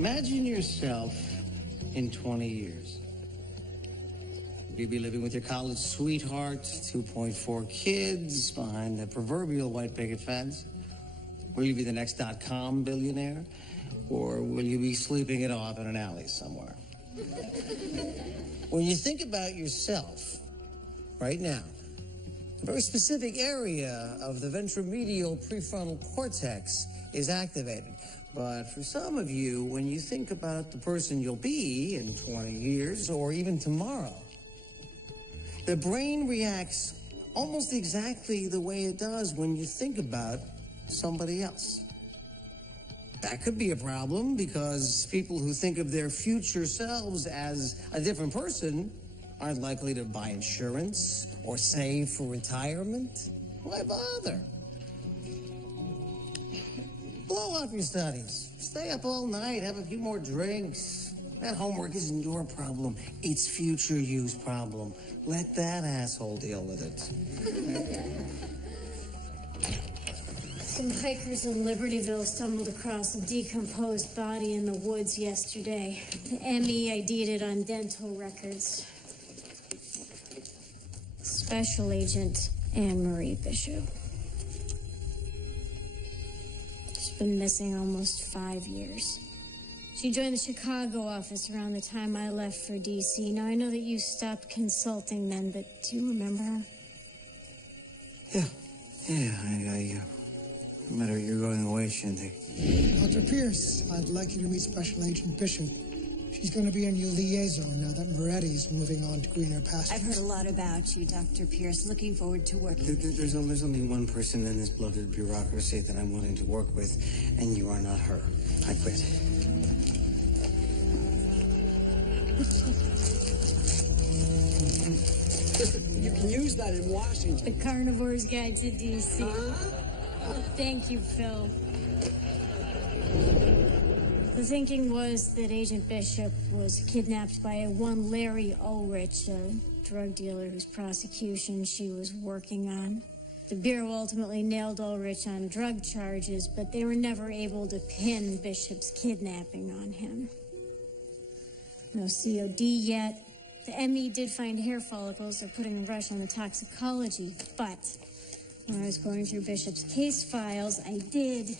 Imagine yourself in 20 years. You'll be living with your college sweetheart, 2.4 kids behind the proverbial white picket fence. Will you be the next .com billionaire? Or will you be sleeping it off in an alley somewhere? When you think about yourself right now, a very specific area of the ventromedial prefrontal cortex is activated. But for some of you, when you think about the person you'll be in 20 years or even tomorrow, the brain reacts almost exactly the way it does when you think about somebody else. That could be a problem because people who think of their future selves as a different person aren't likely to buy insurance or save for retirement. Why bother? Blow off your studies. Stay up all night, have a few more drinks. That homework isn't your problem. It's future you's problem. Let that asshole deal with it. Some hikers in Libertyville stumbled across a decomposed body in the woods yesterday. The ME ID'd it on dental records. Special Agent Anne-Marie Bishop. She's been missing almost 5 years. She joined the Chicago office around the time I left for D.C. Now, I know that you stopped consulting then, but do you remember her? Yeah, I met her. You're going away, Shindig. Dr. Pierce, I'd like you to meet Special Agent Bishop. She's going to be in your liaison now that Moretti's moving on to greener pastures. I've heard a lot about you, Dr. Pierce. Looking forward to working. There's only one person in this bloated bureaucracy that I'm willing to work with, and you are not her. I quit. You can use that in Washington. The Carnivore's Guide to D.C. Thank you, Phil. The thinking was that Agent Bishop was kidnapped by one Larry Ulrich, a drug dealer whose prosecution she was working on. The Bureau ultimately nailed Ulrich on drug charges, but they were never able to pin Bishop's kidnapping on him. No COD yet. The ME did find hair follicles. They're putting a rush on the toxicology, but when I was going through Bishop's case files, I did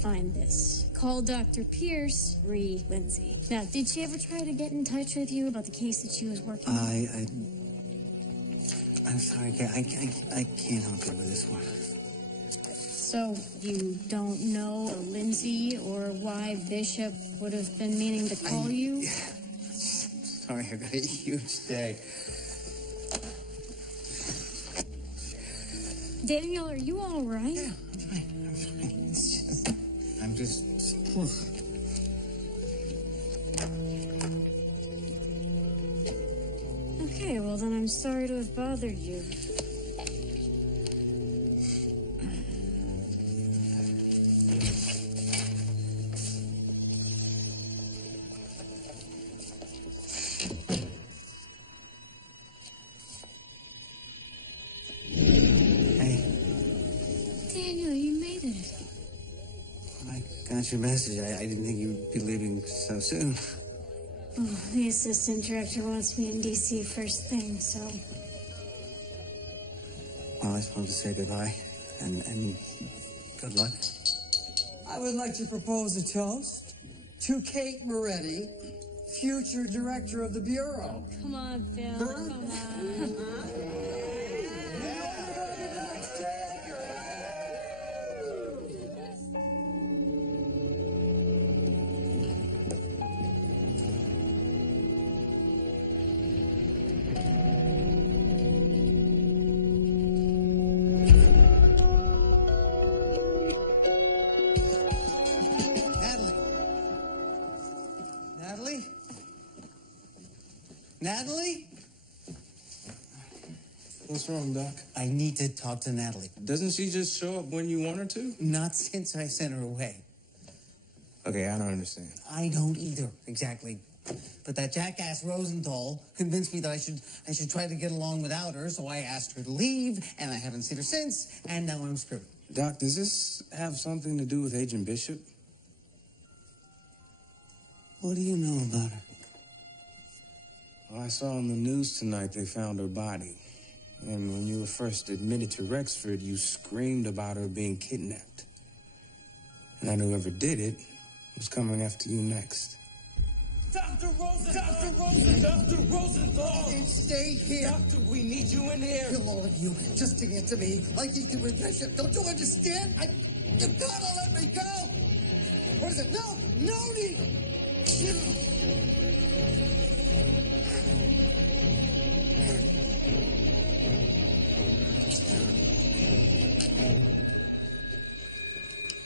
find this. Call Dr. Pierce, Ree Lindsay. Now, did she ever try to get in touch with you about the case that she was working on? I'm sorry, I can't help you with this one. So, you don't know Lindsay or why Bishop would have been meaning to call you? Sorry, I've got a huge day. Daniel, are you all right? Yeah, I'm fine. It's just, I'm just... Okay, well then I'm sorry to have bothered you. Got your message. I didn't think you'd be leaving so soon. Oh, the assistant director wants me in D.C. first thing, so... Well, I just wanted to say goodbye and good luck. I would like to propose a toast to Kate Moretti, future director of the Bureau. Come on, Phil. Come on. Natalie? What's wrong, Doc? I need to talk to Natalie. Doesn't she just show up when you want her to? Not since I sent her away. Okay, I don't understand. I don't either, exactly. But that jackass Rosenthal convinced me that I should try to get along without her, so I asked her to leave, and I haven't seen her since, and now I'm screwed. Doc, does this have something to do with Agent Bishop? What do you know about her? Well, I saw on the news tonight they found her body. And when you were first admitted to Rexford, you screamed about her being kidnapped. And I knew whoever did it was coming after you next. Dr. Rosenthal! Stay here. Doctor, we need you in here. Kill all of you. Just to get to me. Like you did with Bishop. Don't you understand? You gotta let me go. What is it? No needle.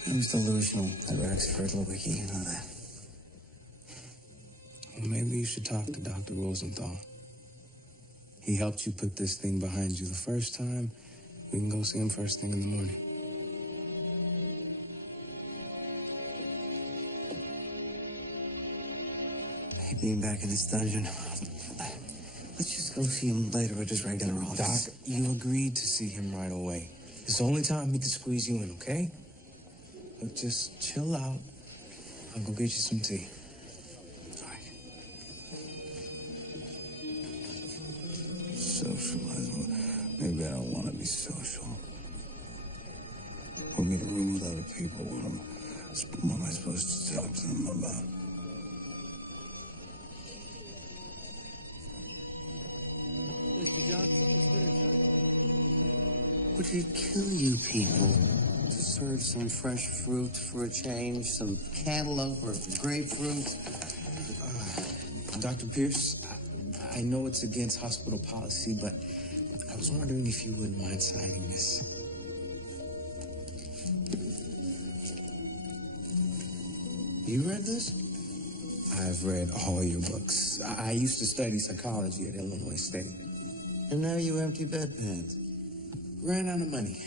I was delusional at Rexford, Lewicki, you know that. Well, maybe you should talk to Dr. Rosenthal. He helped you put this thing behind you the first time. We can go see him first thing in the morning. Being back in this dungeon. Let's just go see him later at his regular office. Doc, you agreed to see him right away. It's the only time he can squeeze you in, okay? Look, just chill out. I'll go get you some tea. All right. Socialize. Maybe I don't want to be social. Put me in a room with other people. What am I supposed to talk to them about? Mr. Johnson, it's dinner time. Would it kill you people to serve some fresh fruit for a change? Some cantaloupe or grapefruit? Dr. Pierce, I know it's against hospital policy, but I was wondering if you wouldn't mind signing this. You read this? I've read all your books. I used to study psychology at Illinois State. And now you empty bedpans. Ran out of money.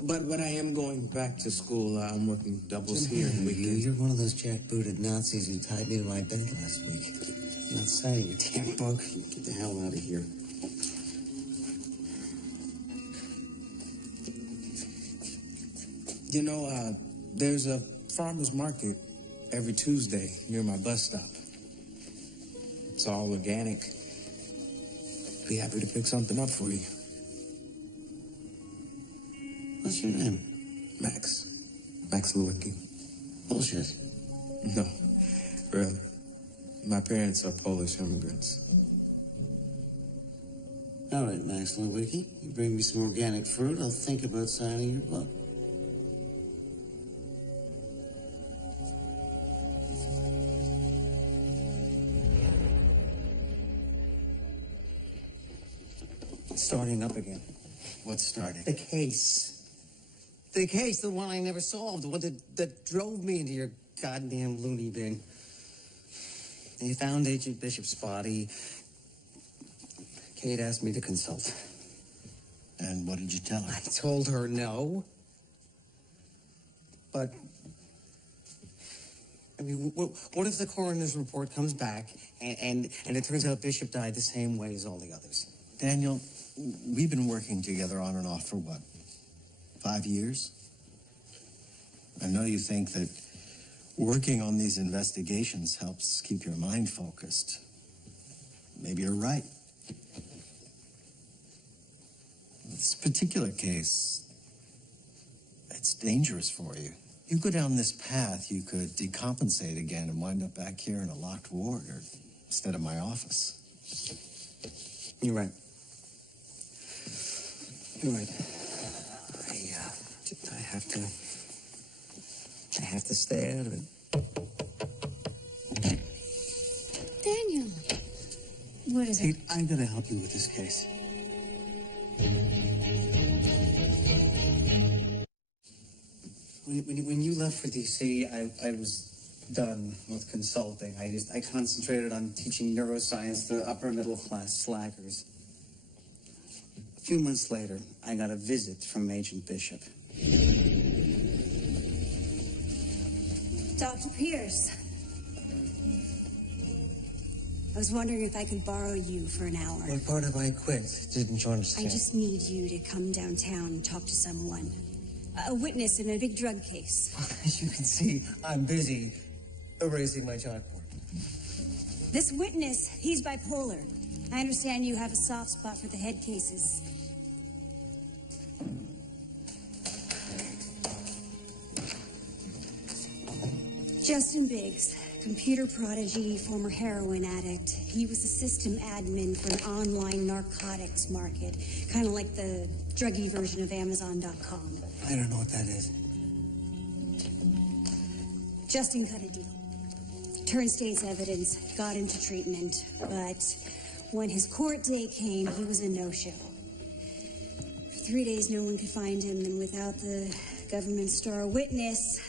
But I am going back to school. I'm working doubles here and weekends. You're one of those jackbooted Nazis who tied me to my bed last week. I'm not signing your damn book. Get the hell out of here. You know, there's a farmer's market every Tuesday near my bus stop. It's all organic. Be happy to pick something up for you. What's your name? Max. Max Lewicki. Bullshit. No, really. My parents are Polish immigrants. All right, Max Lewicki. You bring me some organic fruit, I'll think about signing your book. Starting up again. What's starting? The case. The case, the one I never solved, the one that drove me into your goddamn loony bin. They found Agent Bishop's body. Kate asked me to consult. And what did you tell her? I told her no. But, I mean, what if the coroner's report comes back and it turns out Bishop died the same way as all the others? Daniel, we've been working together on and off for what, 5 years? I know you think that working on these investigations helps keep your mind focused. Maybe you're right. This particular case, it's dangerous for you. You go down this path, you could decompensate again and wind up back here in a locked ward or instead of my office. You're right. You're right. I have to stay out of it. Daniel. What is it? Kate, I'm gonna help you with this case. When you left for DC, I was done with consulting. I concentrated on teaching neuroscience to upper middle class slackers. A few months later, I got a visit from Agent Bishop. Dr. Pierce. I was wondering if I could borrow you for an hour. What part of I quit? Didn't you understand? I just need you to come downtown and talk to someone. A witness in a big drug case. As you can see, I'm busy erasing my chalkboard. This witness, he's bipolar. I understand you have a soft spot for the head cases. Justin Biggs, computer prodigy, former heroin addict. He was a system admin for an online narcotics market, kind of like the druggy version of Amazon.com. I don't know what that is. Justin cut a deal. Turned state's evidence, got into treatment, but when his court day came, he was a no-show. For 3 days, no one could find him, and without the government star witness,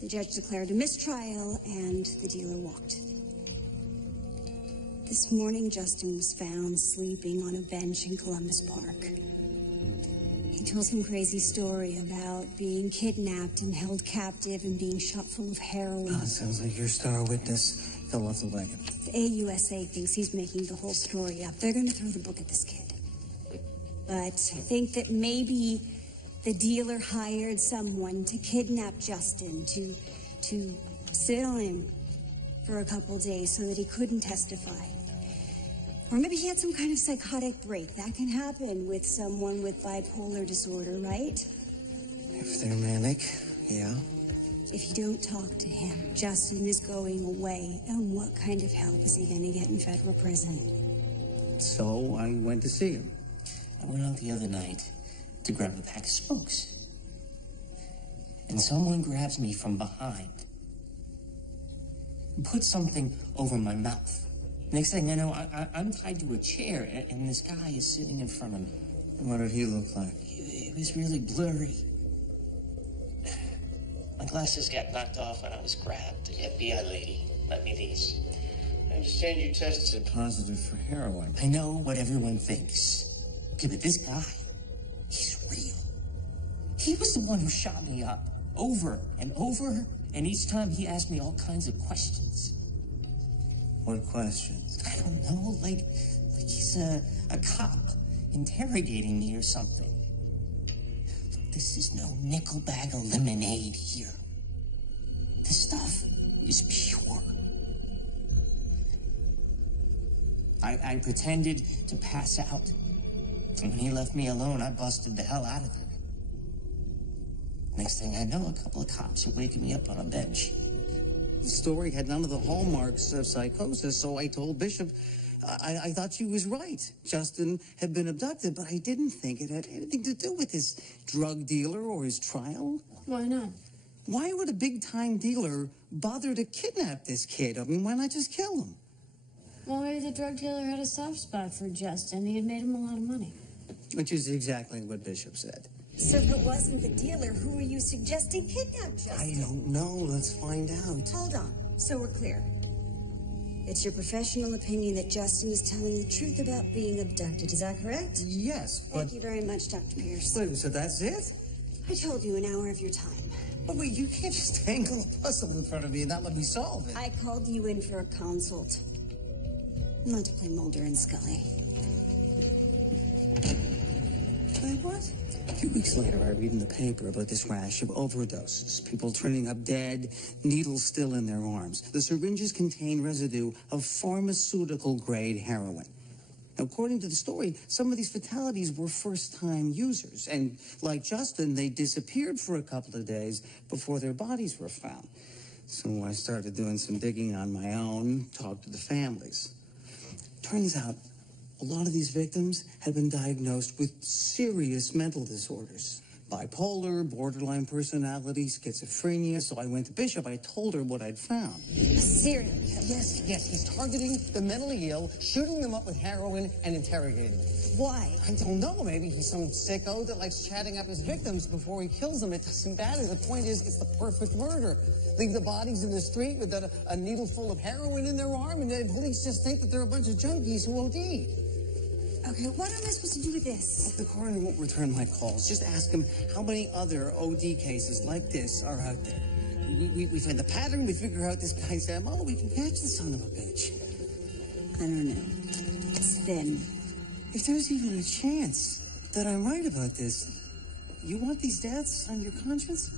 the judge declared a mistrial, and the dealer walked. This morning, Justin was found sleeping on a bench in Columbus Park. He told some crazy story about being kidnapped and held captive and being shot full of heroin. Oh, it sounds like your star witness fell off the wagon. The AUSA thinks he's making the whole story up. They're going to throw the book at this kid. But I think that maybe the dealer hired someone to kidnap Justin, to sit on him for a couple days so that he couldn't testify. Or maybe he had some kind of psychotic break. That can happen with someone with bipolar disorder, right? If they're manic, yeah. If you don't talk to him, Justin is going away. And what kind of help is he going to get in federal prison? So I went to see him. I went out the other night to grab a pack of smokes. And someone grabs me from behind and puts something over my mouth. Next thing I know, I'm tied to a chair, and this guy is sitting in front of me. What did he look like? It was really blurry. My glasses got knocked off when I was grabbed. The FBI lady lent me these. I understand you tested positive for heroin. I know what everyone thinks. Okay, but this guy, he's real. He was the one who shot me up over and over, and each time he asked me all kinds of questions. What questions? I don't know, like he's a cop interrogating me or something. Look, this is no nickel bag of lemonade here. This stuff is pure. I pretended to pass out. And when he left me alone, I busted the hell out of there. Next thing I know, a couple of cops are waking me up on a bench. The story had none of the hallmarks of psychosis, so I told Bishop I thought she was right. Justin had been abducted, but I didn't think it had anything to do with his drug dealer or his trial. Why not? Why would a big-time dealer bother to kidnap this kid? I mean, why not just kill him? Well, maybe the drug dealer had a soft spot for Justin. He had made him a lot of money. Which is exactly what Bishop said. So if it wasn't the dealer, who are you suggesting kidnapped Justin? I don't know. Let's find out. Hold on, so we're clear. It's your professional opinion that Justin is telling the truth about being abducted. Is that correct? Yes, but... Thank you very much, Dr. Pierce. Wait, so that's it? I told you an hour of your time. But wait, you can't just dangle a puzzle in front of me and not let me solve it. I called you in for a consult. Not to play Mulder and Scully. Play what? A few weeks later, I read in the paper about this rash of overdoses. People turning up dead, needles still in their arms. The syringes contain residue of pharmaceutical-grade heroin. According to the story, some of these fatalities were first-time users. And like Justin, they disappeared for a couple of days before their bodies were found. So I started doing some digging on my own, talked to the families. Turns out, a lot of these victims had been diagnosed with serious mental disorders. Bipolar, borderline personality, schizophrenia. So I went to Bishop. I told her what I'd found. Serious? Yes, he's targeting the mentally ill, shooting them up with heroin, and interrogating them. Why? I don't know. Maybe he's some sicko that likes chatting up his victims before he kills them. It doesn't matter. The point is, it's the perfect murder. Leave the bodies in the street with a needle full of heroin in their arm, and then police just think that they're a bunch of junkies who OD'd. Okay, what am I supposed to do with this? The coroner won't return my calls. Just ask him how many other OD cases like this are out there. We find the pattern, we figure out this guy's MO, we can catch the son of a bitch. I don't know. It's thin. If there's even a chance that I'm right about this, you want these deaths on your conscience?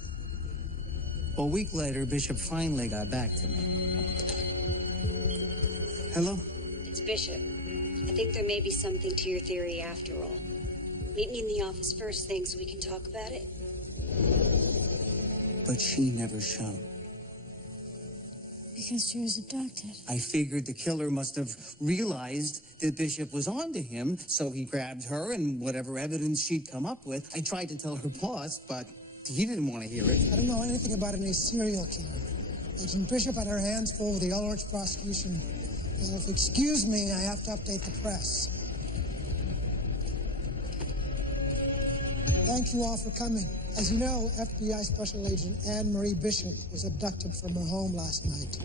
A week later, Bishop finally got back to me. Hello? It's Bishop. I think there may be something to your theory after all. Meet me in the office first thing so we can talk about it. But she never showed. Because she was abducted. I figured the killer must have realized that Bishop was onto him, so he grabbed her and whatever evidence she'd come up with. I tried to tell her boss, but he didn't want to hear it. I don't know anything about any serial killer. Agent Bishop had her hands full with the Ulrich prosecution. So if you excuse me, I have to update the press. Thank you all for coming. As you know, FBI Special Agent Anne-Marie Bishop was abducted from her home last night.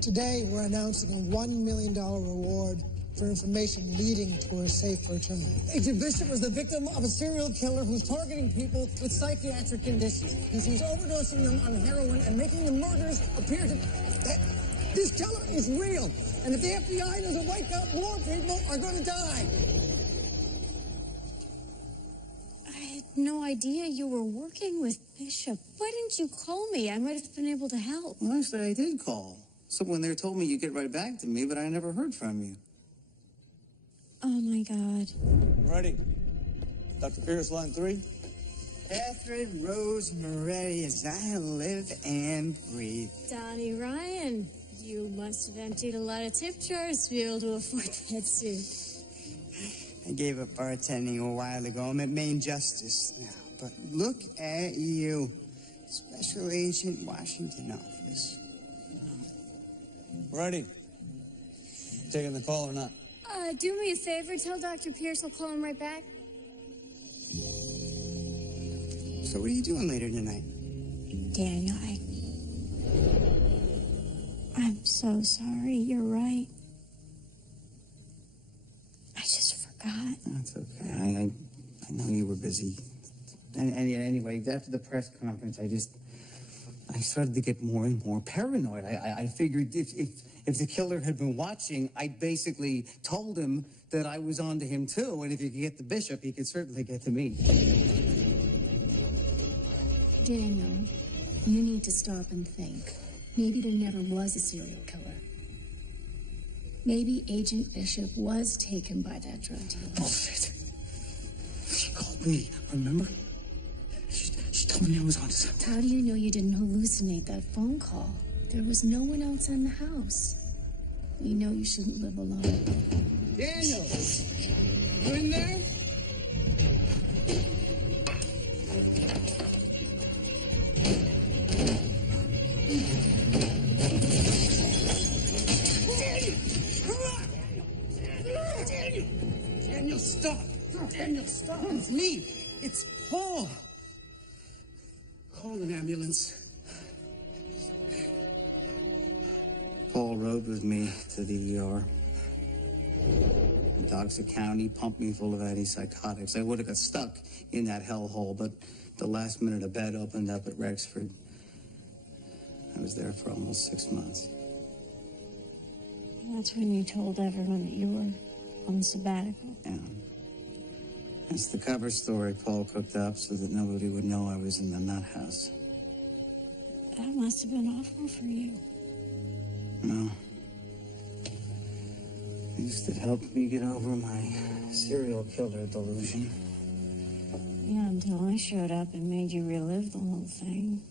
Today, we're announcing a $1 million reward for information leading to her safe return. Agent Bishop was the victim of a serial killer who's targeting people with psychiatric conditions. He's overdosing them on heroin and making the murders appear to... This killer is real. And if the FBI doesn't wake up, more people are going to die. I had no idea you were working with Bishop. Why didn't you call me? I might have been able to help. Well, actually, I did call. Someone there told me you'd get right back to me, but I never heard from you. Oh, my God. Ready. Dr. Pierce, line 3. Catherine Rose Moretti, as I live and breathe. Donnie Ryan, you must have emptied a lot of tip jars to be able to afford that suit. I gave up bartending a while ago. I'm at Main Justice now. But look at you. Special Agent Washington Office. Ready. Taking the call or not? Do me a favor. Tell Dr. Pierce I'll call him right back. So what are you doing later tonight? Daniel, I'm so sorry. You're right. I just forgot. That's okay. I know you were busy. And anyway, after the press conference, I started to get more and more paranoid. I figured if the killer had been watching, I basically told him that I was onto him too, and if he could get the Bishop, he could certainly get to me. Daniel, you need to stop and think. Maybe there never was a serial killer. Maybe Agent Bishop was taken by that drug dealer. Bullshit. She called me, remember? She told me I was onto something. How do you know you didn't hallucinate that phone call? There was no one else in the house. You know you shouldn't live alone. Daniel! You in there? Daniel, stop! Daniel, stop! It's me! It's Paul! Call an ambulance. Paul rode with me to the ER. The dogs at County pumped me full of antipsychotics. I would have got stuck in that hellhole, but the last minute a bed opened up at Rexford. I was there for almost 6 months. That's when you told everyone that you were on sabbatical. Yeah. That's the cover story Paul cooked up so that nobody would know I was in the nut house. That must have been awful for you. No. At least it helped me get over my serial killer delusion. Yeah, until I showed up and made you relive the whole thing.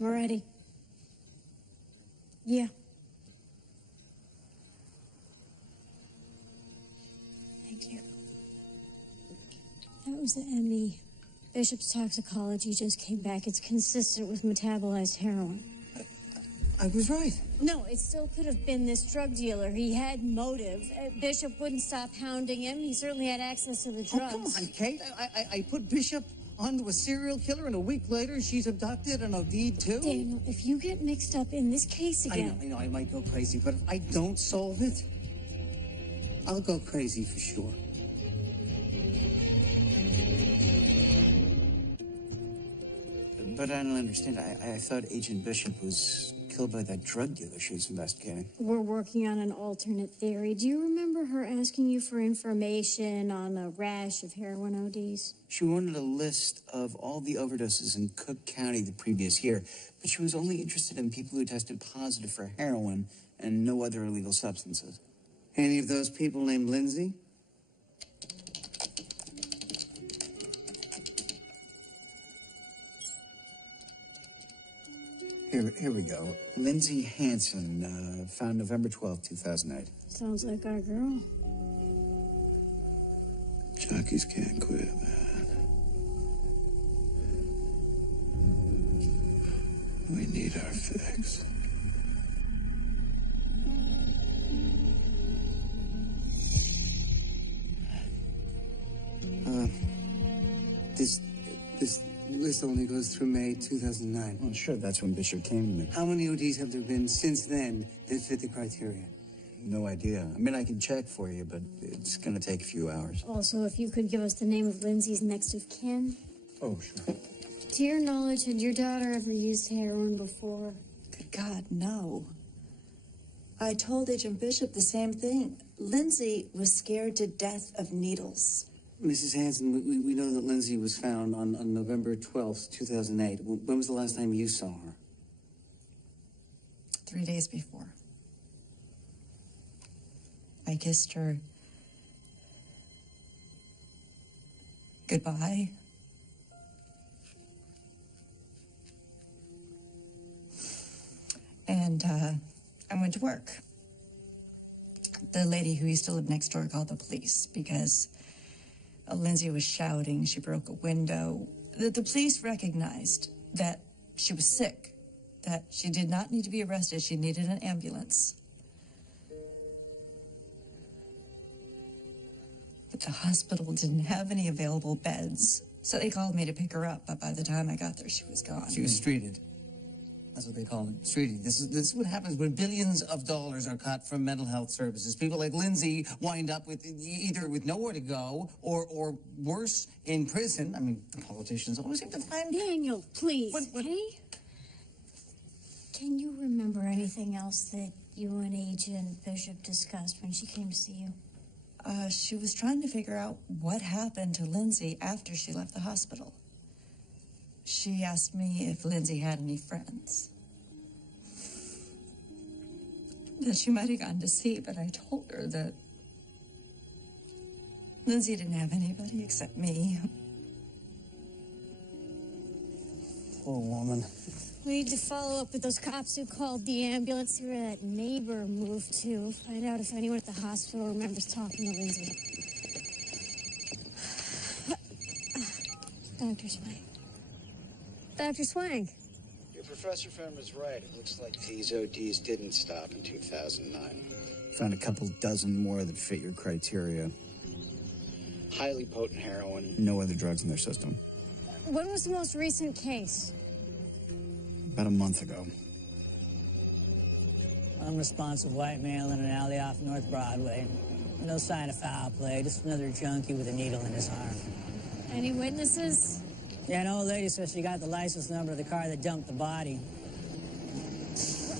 Moretti. Yeah. Thank you. That was the ME. Bishop's toxicology just came back. It's consistent with metabolized heroin. I was right. No, it still could have been this drug dealer. He had motive. Bishop wouldn't stop hounding him. He certainly had access to the drugs. Oh, come on, Kate. I put Bishop onto a serial killer, and a week later, she's abducted and OD'd too? Daniel, if you get mixed up in this case again... I know, I might go crazy, but if I don't solve it, I'll go crazy for sure. But I don't understand. I thought Agent Bishop was killed by that drug dealer she was investigating. We're working on an alternate theory. Do you remember her asking you for information on a rash of heroin ODs? She wanted a list of all the overdoses in Cook County the previous year, but she was only interested in people who tested positive for heroin and no other illegal substances. Any of those people named Lindsay? Here we go. Lindsay Hanson, found November 12th, 2008. Sounds like our girl. Junkies can't quit, man. We need our fix. This list only goes through May 2009. Well, sure, that's when Bishop came to me. How many ODs have there been since then that fit the criteria? No idea. I mean, I can check for you, but it's going to take a few hours. Also, if you could give us the name of Lindsay's next of kin. Oh, sure. To your knowledge, had your daughter ever used heroin before? Good God, no. I told Agent Bishop the same thing. Lindsay was scared to death of needles. Mrs. Hanson, we know that Lindsay was found on November 12th, 2008. When was the last time you saw her? 3 days before. I kissed her goodbye. And I went to work. The lady who used to live next door called the police because Lindsay was shouting. She broke a window. The police recognized that she was sick, that she did not need to be arrested. She needed an ambulance. But the hospital didn't have any available beds, so they called me to pick her up, but by the time I got there, she was gone. She was streeted. That's what they call it, streeting. This is what happens when billions of dollars are cut from mental health services. People like Lindsay wind up with either with nowhere to go or worse, in prison. I mean, politicians always seem to find... Daniel, please, okay? Can you remember anything else that you and Agent Bishop discussed when she came to see you? She was trying to figure out what happened to Lindsay after she left the hospital. She asked me if Lindsay had any friends that she might have gone to see, but I told her that Lindsay didn't have anybody except me. Poor woman. We need to follow up with those cops who called the ambulance, see where that neighbor moved to. Find out if anyone at the hospital remembers talking to Lindsay. Dr. Swank. Dr. Swank. Your professor friend was right. It looks like these ODs didn't stop in 2009. Found a couple dozen more that fit your criteria. Highly potent heroin. No other drugs in their system. When was the most recent case? About a month ago. Unresponsive white male in an alley off North Broadway. No sign of foul play, just another junkie with a needle in his arm. Any witnesses? Yeah, an old lady says she got the license number of the car that dumped the body.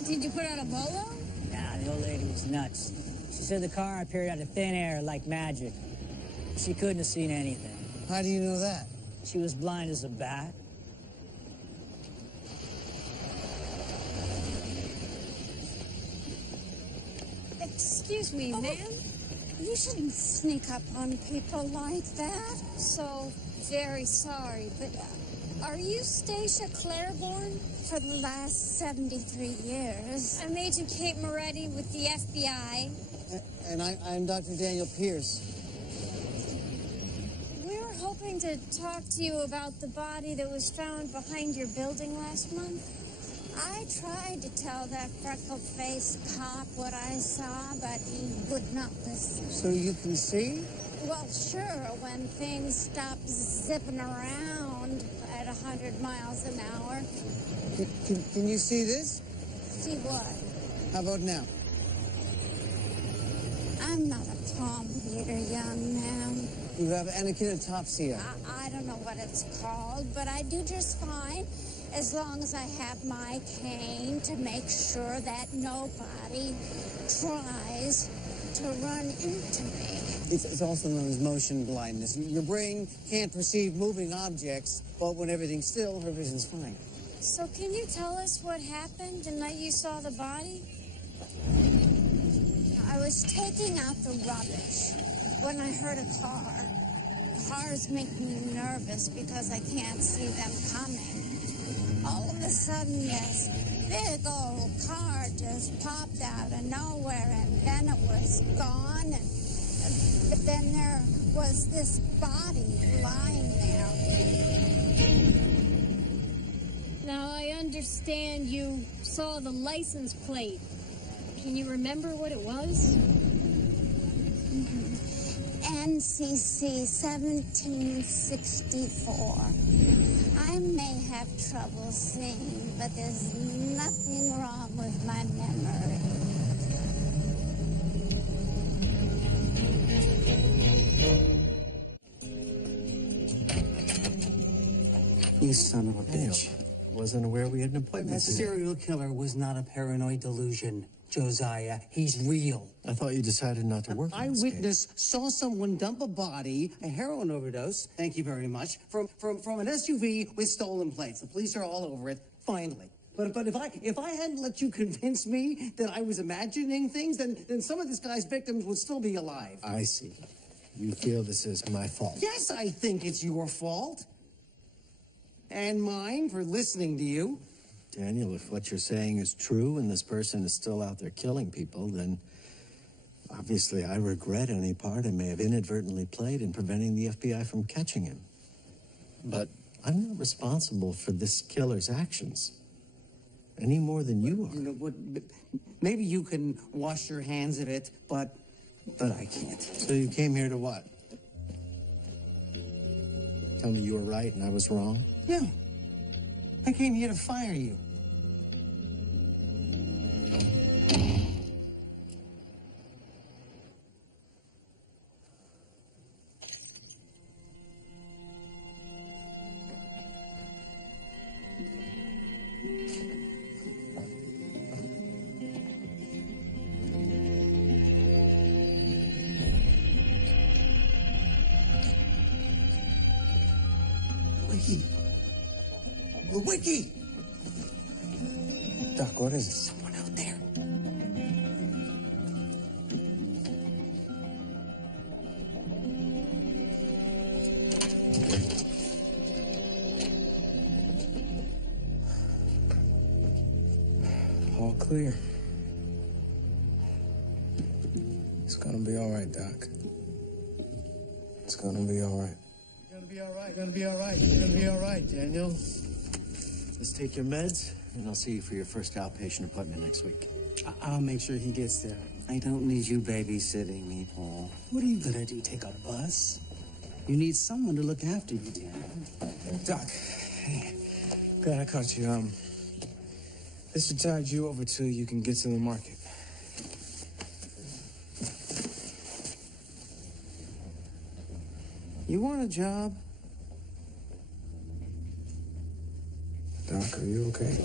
Did you put out a bolo? Nah, the old lady was nuts. She said the car appeared out of thin air like magic. She couldn't have seen anything. How do you know that? She was blind as a bat. Excuse me, ma'am. You shouldn't sneak up on people like that. So very sorry, but are you Stacia Claiborne? For the last 73 years. I'm Agent Kate Moretti with the FBI. And I'm Dr. Daniel Pierce. We were hoping to talk to you about the body that was found behind your building last month. I tried to tell that freckle-faced cop what I saw, but he would not listen. So you can see? Well, sure, when things stop zipping around at 100 miles an hour. Can you see this? See what? How about now? I'm not a palm reader, young man. You have anikinotopsia. I don't know what it's called, but I do just fine. as long as I have my cane to make sure that nobody tries to run into me. It's also known as motion blindness. Your brain can't perceive moving objects, but when everything's still, her vision's fine. So can you tell us what happened the night you saw the body? I was taking out the rubbish when I heard a car. Cars make me nervous because I can't see them coming. All of a sudden, this big old car just popped out of nowhere, and then it was gone. And then there was this body lying there. Now, I understand you saw the license plate. Can you remember what it was? NCC 1764. I may have trouble seeing, but there's nothing wrong with my memory. You son of a bitch. Wasn't aware we had an appointment. That serial killer was not a paranoid delusion, Josiah. He's real. I thought you decided not to work on this case. Eyewitness saw someone dump a body, a heroin overdose, thank you very much, from an SUV with stolen plates. The police are all over it, finally. But if I hadn't let you convince me that I was imagining things, then some of this guy's victims would still be alive. I see. You feel this is my fault? Yes, I think it's your fault. And mine for listening to you. Daniel, if what you're saying is true and this person is still out there killing people, then obviously I regret any part I may have inadvertently played in preventing the FBI from catching him. But I'm not responsible for this killer's actions any more than you are. You know what? Maybe you can wash your hands of it, but I can't. So you came here to what? Tell me you were right and I was wrong? Yeah. I came here to fire you. Wiki! Doc, what is it? Someone out there. All clear. It's gonna be all right, Doc. It's gonna be all right. You're gonna be all right. You're gonna be all right. You're gonna be all right, Daniel. Let's take your meds, and I'll see you for your first outpatient appointment next week. I'll make sure he gets there. I don't need you babysitting me, Paul. What are you gonna do, take a bus? You need someone to look after you, Daniel. Doc, hey, glad I caught you. This should tide you over till you can get to the market. You want a job? Doc, are you okay?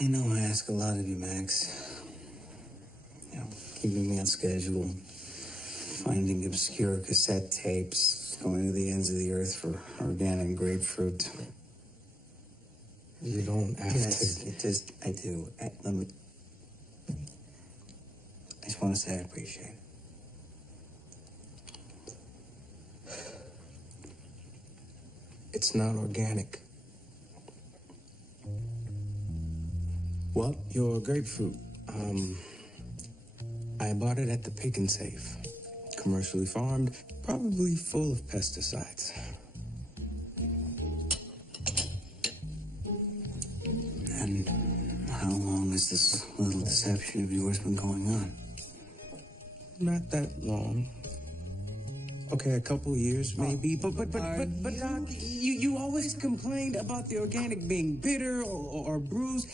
I know I ask a lot of you, Max. You know, keeping me on schedule, finding obscure cassette tapes, going to the ends of the earth for organic grapefruit. You don't have to. I do. Let me. I just want to say I appreciate it. It's not organic. What? Your grapefruit. I bought it at the Pick and Safe. Commercially farmed, probably full of pesticides. And how long has this little deception of yours been going on? Not that long. Okay, a couple years maybe, but Doc, you always complained about the organic being bitter or bruised.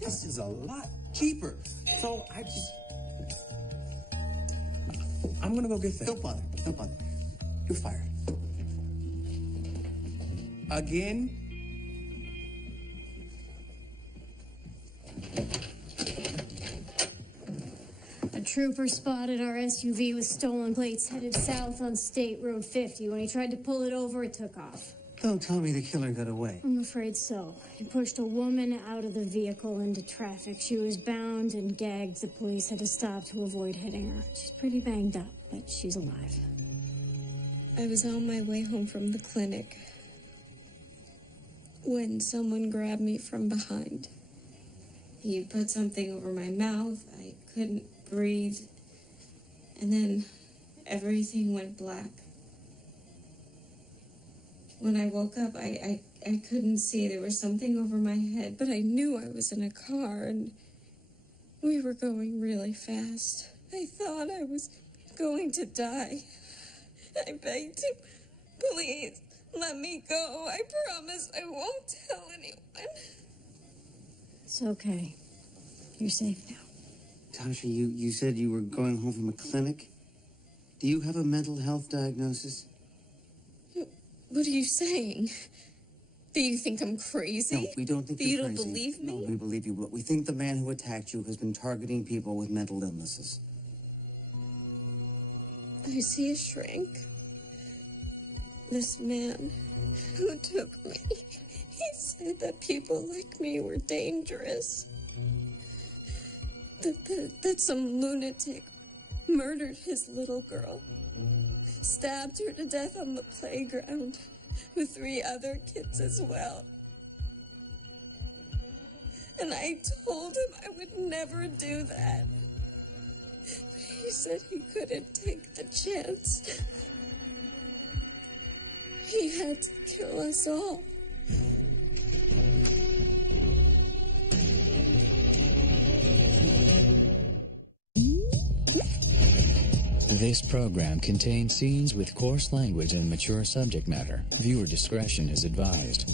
This is a lot cheaper. So I'm gonna go get that. Don't bother. Don't bother. You're fired. Again? A trooper spotted our SUV with stolen plates headed south on State Road 50. When he tried to pull it over, it took off. Don't tell me the killer got away. I'm afraid so. He pushed a woman out of the vehicle into traffic. She was bound and gagged. The police had to stop to avoid hitting her. She's pretty banged up, but she's alive. I was on my way home from the clinic when someone grabbed me from behind. He put something over my mouth. I couldn't breathe. And then everything went black. When I woke up, I couldn't see. There was something over my head, but I knew I was in a car, and we were going really fast. I thought I was going to die. I begged him, please, let me go. I promise I won't tell anyone. It's okay. You're safe now. Tasha, you said you were going home from a clinic? Do you have a mental health diagnosis? What are you saying? Do you think I'm crazy? No, we don't think you you're don't crazy. believe me? No, we believe you, but we think the man who attacked you has been targeting people with mental illnesses. I see a shrink. This man who took me, he said that people like me were dangerous. That some lunatic murdered his little girl, stabbed her to death on the playground with 3 other kids as well. And I told him I would never do that. But he said he couldn't take the chance. He had to kill us all. This program contains scenes with coarse language and mature subject matter. Viewer discretion is advised.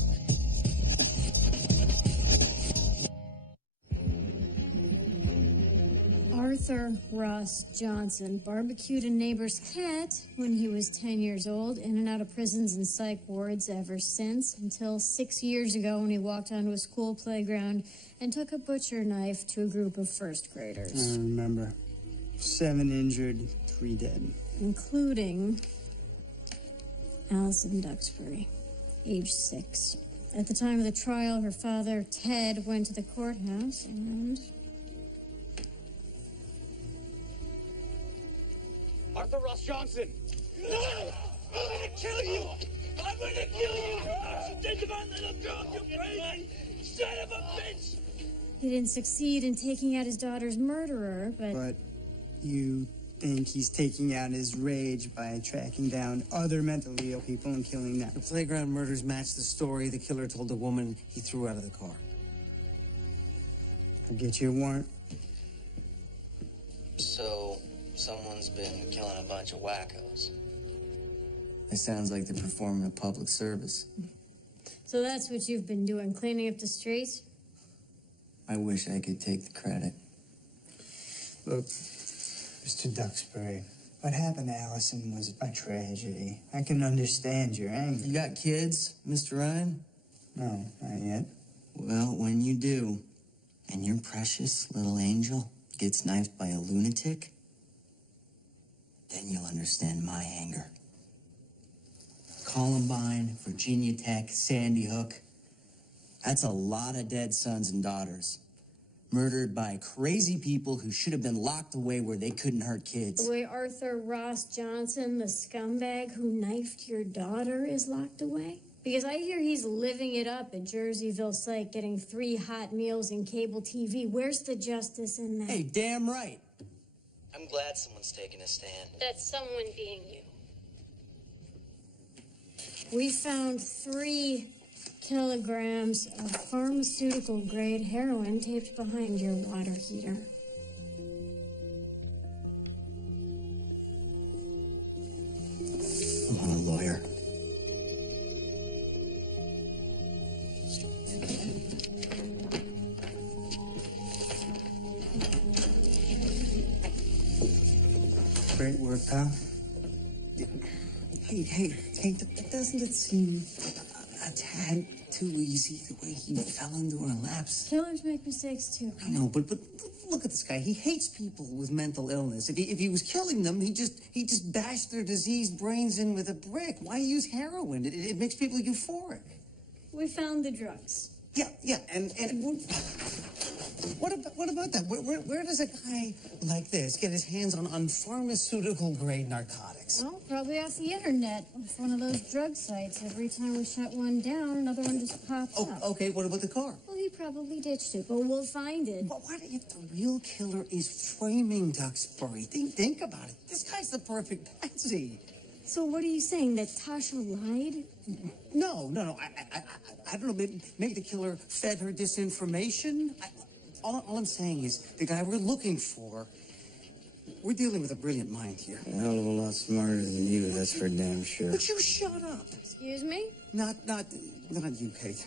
Arthur Ross Johnson barbecued a neighbor's cat when he was 10 years old, in and out of prisons and psych wards ever since, until 6 years ago when he walked onto a school playground and took a butcher knife to a group of first graders. I remember. 7 injured, 3 dead. Including Allison Duxbury, age 6. At the time of the trial, her father, Ted, went to the courthouse and... Arthur Ross Johnson! No! I'm gonna kill you! I'm gonna kill you! You think about little girl, you crazy son of a bitch! He didn't succeed in taking out his daughter's murderer, But you think he's taking out his rage by tracking down other mentally ill people and killing them? The playground murders match the story the killer told the woman he threw out of the car. I'll get you a warrant. So, someone's been killing a bunch of wackos. It sounds like they're performing a public service. So that's what you've been doing, cleaning up the streets? I wish I could take the credit. Look, Mr. Duxbury, what happened to Allison was a tragedy. I can understand your anger. You got kids, Mr. Ryan? No, not yet. Well, when you do, and your precious little angel gets knifed by a lunatic, then you'll understand my anger. Columbine, Virginia Tech, Sandy Hook. That's a lot of dead sons and daughters. Murdered by crazy people who should have been locked away where they couldn't hurt kids. The way Arthur Ross Johnson, the scumbag who knifed your daughter, is locked away? Because I hear he's living it up at Jerseyville Psych, getting 3 hot meals and cable TV. Where's the justice in that? Hey, damn right. I'm glad someone's taking a stand. That's someone being you. We found 3 kilograms of pharmaceutical-grade heroin taped behind your water heater. I'm not a lawyer. Great work, pal. Hey, doesn't it seem a tad too easy the way he fell into her laps? Killers make mistakes too. I know, but look at this guy. He hates people with mental illness. If he was killing them, he just bashed their diseased brains in with a brick. Why use heroin? It makes people euphoric. We found the drugs. Yeah, and what about that? Where does a guy like this get his hands on pharmaceutical grade narcotics? Well, probably off the internet. It's one of those drug sites. Every time we shut one down, another one just pops up. Okay, what about the car? Well, he probably ditched it, but we'll find it. But what if the real killer is framing Duxbury? Think about it. This guy's the perfect patsy. So what are you saying, that Tasha lied? No. I don't know. Maybe the killer fed her disinformation. All I'm saying is the guy we're looking for. We're dealing with a brilliant mind here. A hell of a lot smarter than you, that's for damn sure. But you shut up. Excuse me? Not you, Kate.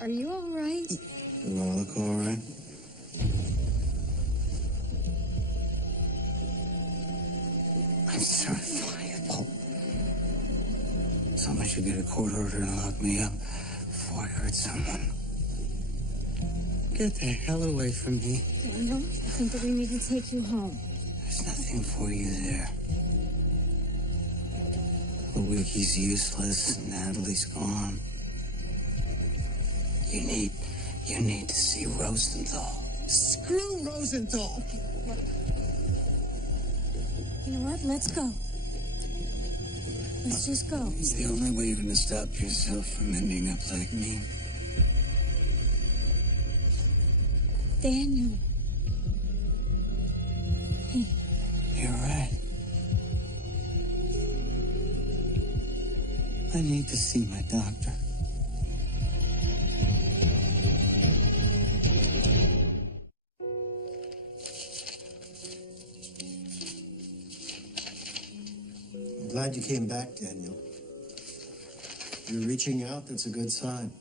Are you all right? You all look all right? I'm certifiable. Someone should get a court order and lock me up before I hurt someone. Get the hell away from me. Daniel, I think that we need to take you home. There's nothing for you there. Wiki's useless. Natalie's gone. You need to see Rosenthal. Screw Rosenthal. Look. You know what? Let's go. Let's just go. It's the only way you're gonna stop yourself from ending up like me. Daniel. Hey. You're right. I need to see my doctor. I'm glad you came back, Daniel. You're reaching out, that's a good sign.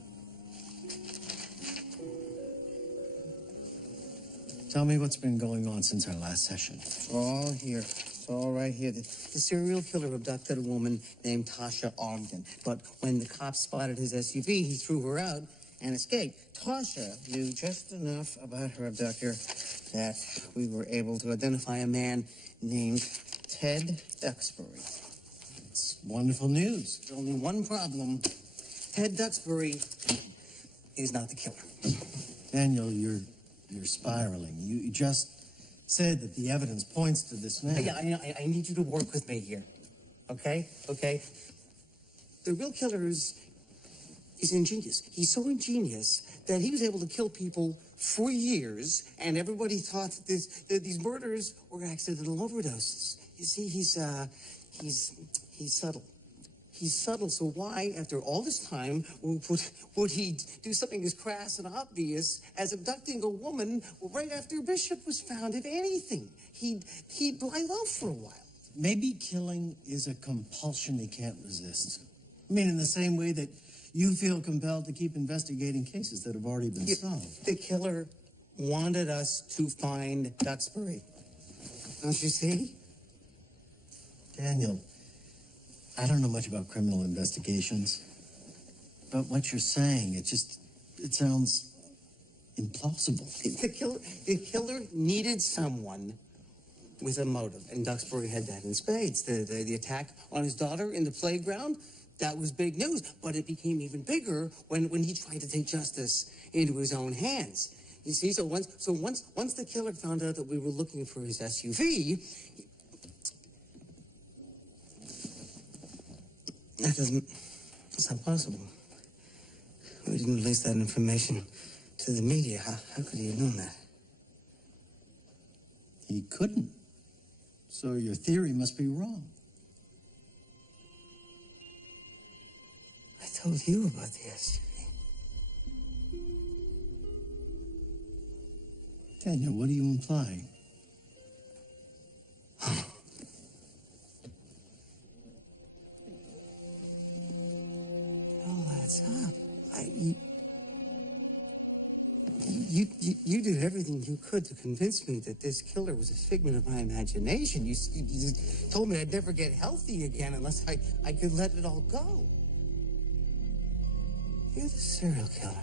Tell me what's been going on since our last session. It's all here. It's all right here. The serial killer abducted a woman named Tasha Ogden. But when the cops spotted his SUV, he threw her out and escaped. Tasha knew just enough about her abductor that we were able to identify a man named Ted Duxbury. It's wonderful news. There's only one problem. Ted Duxbury is not the killer. Daniel, you're spiraling. You just said that the evidence points to this man. Yeah, I need you to work with me here. Okay? The real killer is ingenious. He's so ingenious that he was able to kill people for years, and everybody thought that these murders were accidental overdoses. You see, he's subtle. He's subtle, so why, after all this time, would he do something as crass and obvious as abducting a woman right after Bishop was found? If anything, he'd lie low for a while. Maybe killing is a compulsion he can't resist. I mean, in the same way that you feel compelled to keep investigating cases that have already been solved. The killer wanted us to find Duxbury. Don't you see? Daniel, I don't know much about criminal investigations, but what you're saying, it sounds implausible. The killer needed someone with a motive, and Duxbury had that in spades. The attack on his daughter in the playground, that was big news, but it became even bigger when he tried to take justice into his own hands. You see, so once the killer found out that we were looking for his SUV, that's not possible. We didn't release that information to the media. How could he have known that? He couldn't. So your theory must be wrong. I told you about the SUV. Daniel, what are you implying? It all adds up. You You did everything you could to convince me that this killer was a figment of my imagination. You just told me I'd never get healthy again unless I could let it all go. You're the serial killer.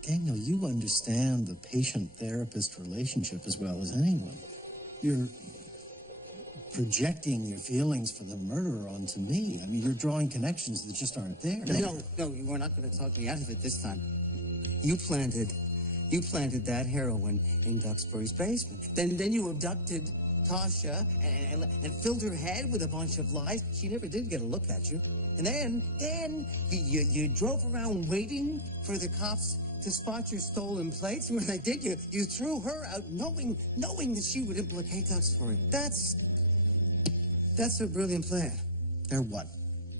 Daniel, you understand the patient-therapist relationship as well as anyone. You're projecting your feelings for the murderer onto me. I mean, you're drawing connections that just aren't there. No, you were not going to talk me out of it this time. You planted that heroin in Duxbury's basement. Then you abducted Tasha and filled her head with a bunch of lies. She never did get a look at you. And then you drove around waiting for the cops to spot your stolen plates. And when they did, you threw her out knowing that she would implicate Duxbury. That's a brilliant plan. There are what,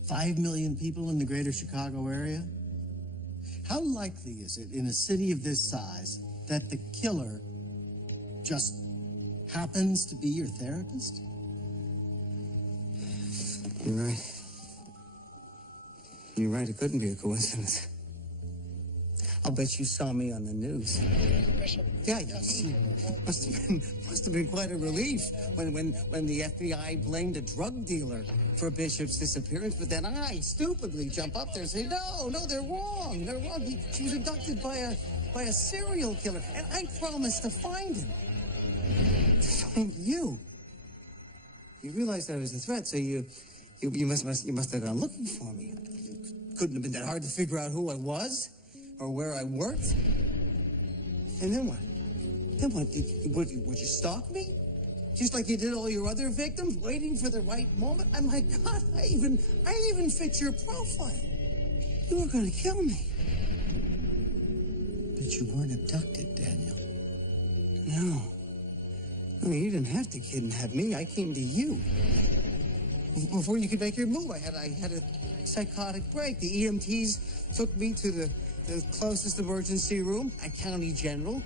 5 million people in the greater Chicago area? How likely is it in a city of this size that the killer just happens to be your therapist? You're right. You're right, it couldn't be a coincidence. I'll bet you saw me on the news. Yeah, you must have been quite a relief when the FBI blamed a drug dealer for Bishop's disappearance. But then I stupidly jump up there and say, no, they're wrong. They're wrong. She was abducted by a serial killer, and I promised to find him. To find you. You realized I was a threat, so you must have gone looking for me. Couldn't have been that hard to figure out who I was. Or where I worked. And then what? Would you stalk me? Just like you did all your other victims, waiting for the right moment? Oh my God, I even fit your profile. You were gonna kill me. But you weren't abducted, Daniel. No, you didn't have to kidnap me. I came to you. Before you could make your move, I had a psychotic break. The EMTs took me to the closest emergency room at County General.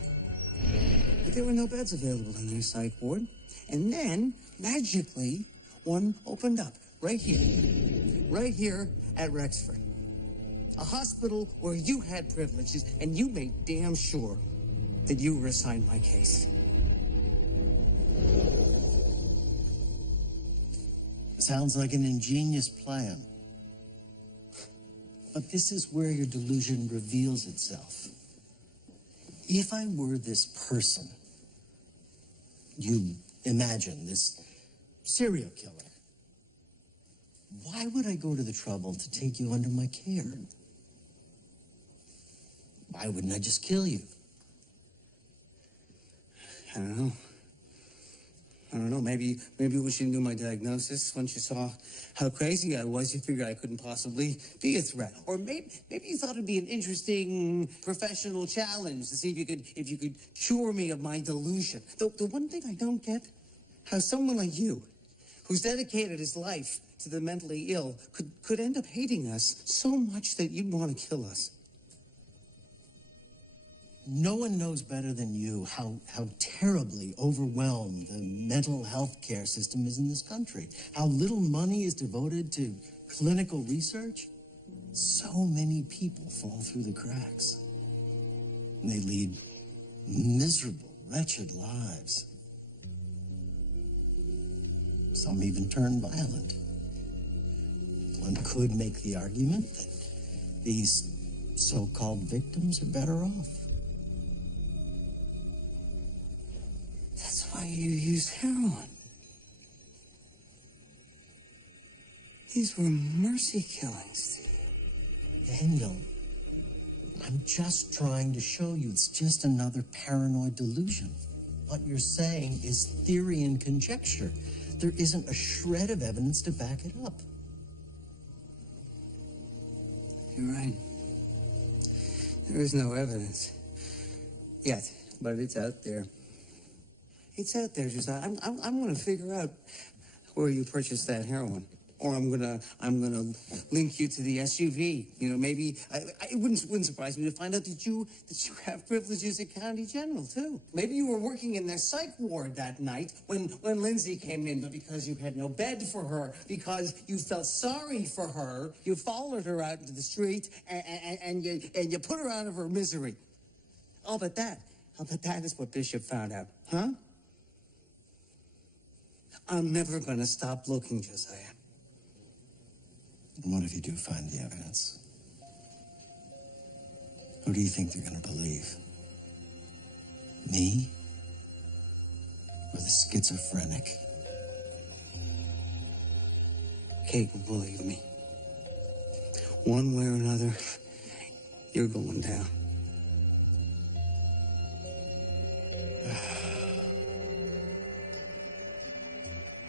But there were no beds available in their psych ward. And then, magically, one opened up right here at Rexford. A hospital where you had privileges, and you made damn sure that you were assigned my case. Sounds like an ingenious plan. But this is where your delusion reveals itself. If I were this person, you imagine this serial killer, why would I go to the trouble to take you under my care? Why wouldn't I just kill you? I don't know. Maybe when you knew my diagnosis, once you saw how crazy I was, you figured I couldn't possibly be a threat. Or maybe you thought it'd be an interesting professional challenge to see if you could cure me of my delusion. The one thing I don't get, how someone like you, who's dedicated his life to the mentally ill, could end up hating us so much that you'd want to kill us. No one knows better than you how terribly overwhelmed the mental health care system is in this country. How little money is devoted to clinical research. So many people fall through the cracks. And they lead miserable, wretched lives. Some even turn violent. One could make the argument that these so-called victims are better off. That's why you used heroin. These were mercy killings. Daniel, I'm just trying to show you it's just another paranoid delusion. What you're saying is theory and conjecture. There isn't a shred of evidence to back it up. You're right. There is no evidence yet, but it's out there. It's out there, Josiah. I'm going to figure out where you purchased that heroin. Or I'm gonna link you to the SUV. You know, maybe it wouldn't surprise me to find out that you have privileges at County General too. Maybe you were working in their psych ward that night when Lindsay came in, but because you had no bed for her, because you felt sorry for her, you followed her out into the street and you put her out of her misery. I'll bet that is what Bishop found out, huh? I'm never gonna stop looking, Josiah. And what if you do find the evidence? Who do you think they're going to believe? Me? Or the schizophrenic? Kate will believe me. One way or another, you're going down.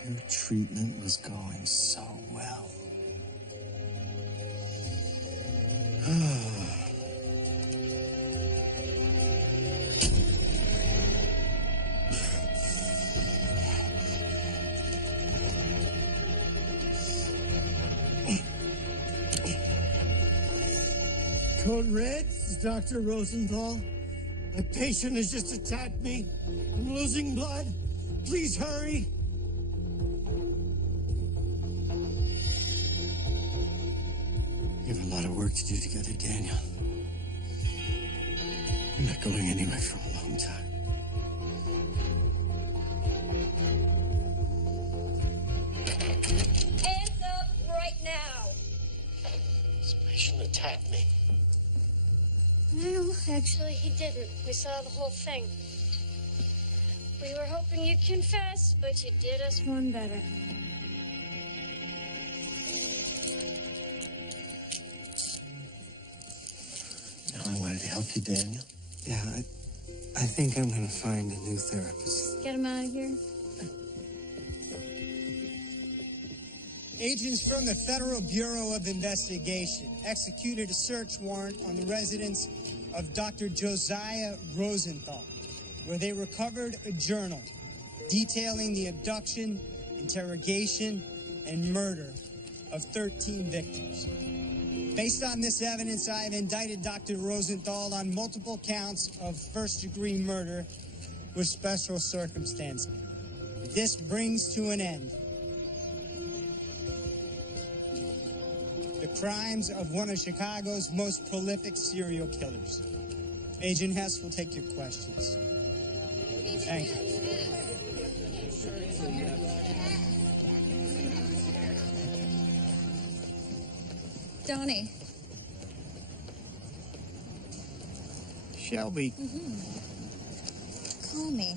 Your treatment was going so well. Code Red, this is Dr. Rosenthal. My patient has just attacked me. I'm losing blood. Please hurry. You have a lot of work to do together, Daniel. You're not going anywhere for a long time. Hands up right now! This patient attacked me. No, actually, he didn't. We saw the whole thing. We were hoping you'd confess, but you did us one better. I wanted to help you, Daniel. Yeah, I think I'm gonna find a new therapist. Get him out of here. Agents from the Federal Bureau of Investigation executed a search warrant on the residence of Dr. Josiah Rosenthal, where they recovered a journal detailing the abduction, interrogation, and murder of 13 victims. Based on this evidence, I have indicted Dr. Rosenthal on multiple counts of first-degree murder with special circumstances. This brings to an end the crimes of one of Chicago's most prolific serial killers. Agent Hess will take your questions. Thank you. Donnie. Shelby. Call me.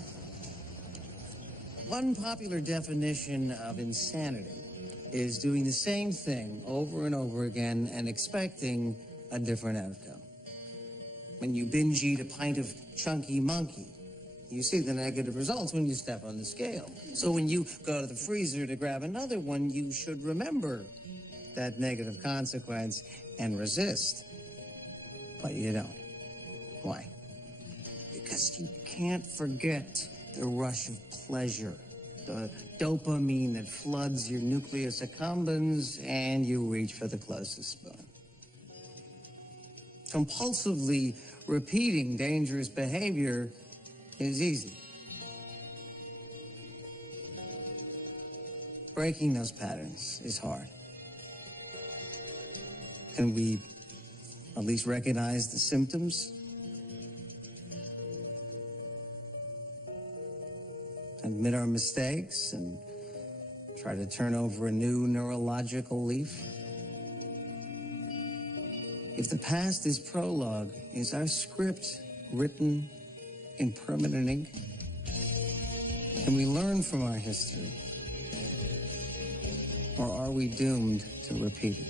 One popular definition of insanity is doing the same thing over and over again and expecting a different outcome. When you binge eat a pint of chunky monkey, you see the negative results when you step on the scale. So when you go to the freezer to grab another one, you should remember that negative consequence and resist. But you don't. Why? Because you can't forget the rush of pleasure, the dopamine that floods your nucleus accumbens, and you reach for the closest spoon. Compulsively repeating dangerous behavior is easy. Breaking those patterns is hard. Can we at least recognize the symptoms? Admit our mistakes and try to turn over a new neurological leaf? If the past is prologue, is our script written in permanent ink? Can we learn from our history? Or are we doomed to repeat it?